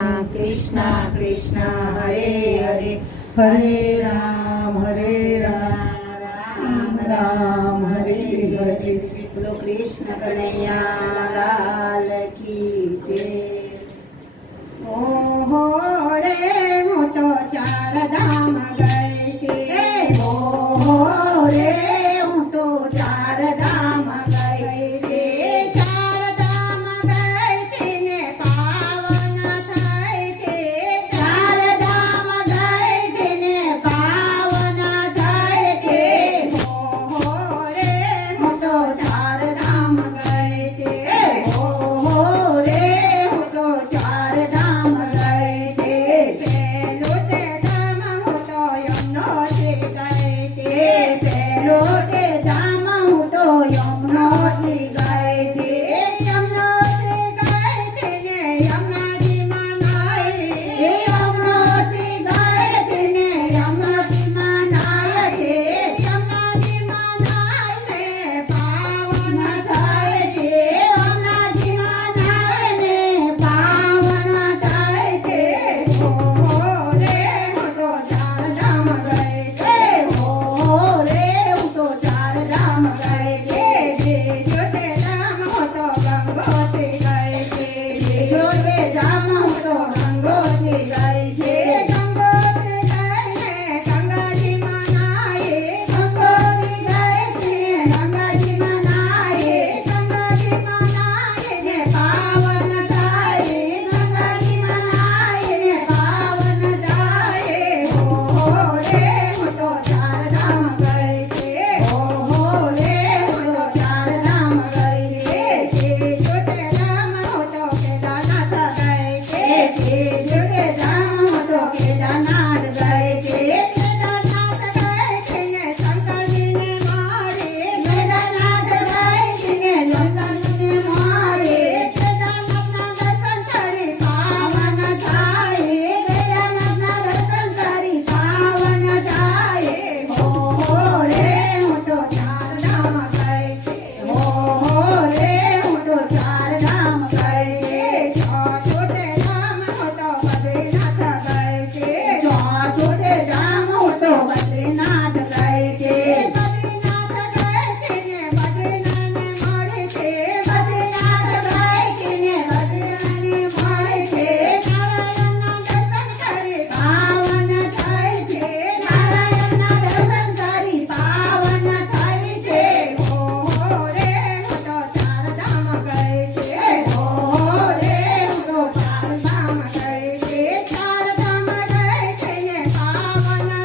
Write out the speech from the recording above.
कृष्ण कृष्ण हरे हरे। हरे राम हरे राम राम राम हरे हरे। बोलो कृष्ण कन्हैया लाल की जय। ओ हो रे मो तो Hey, Yes.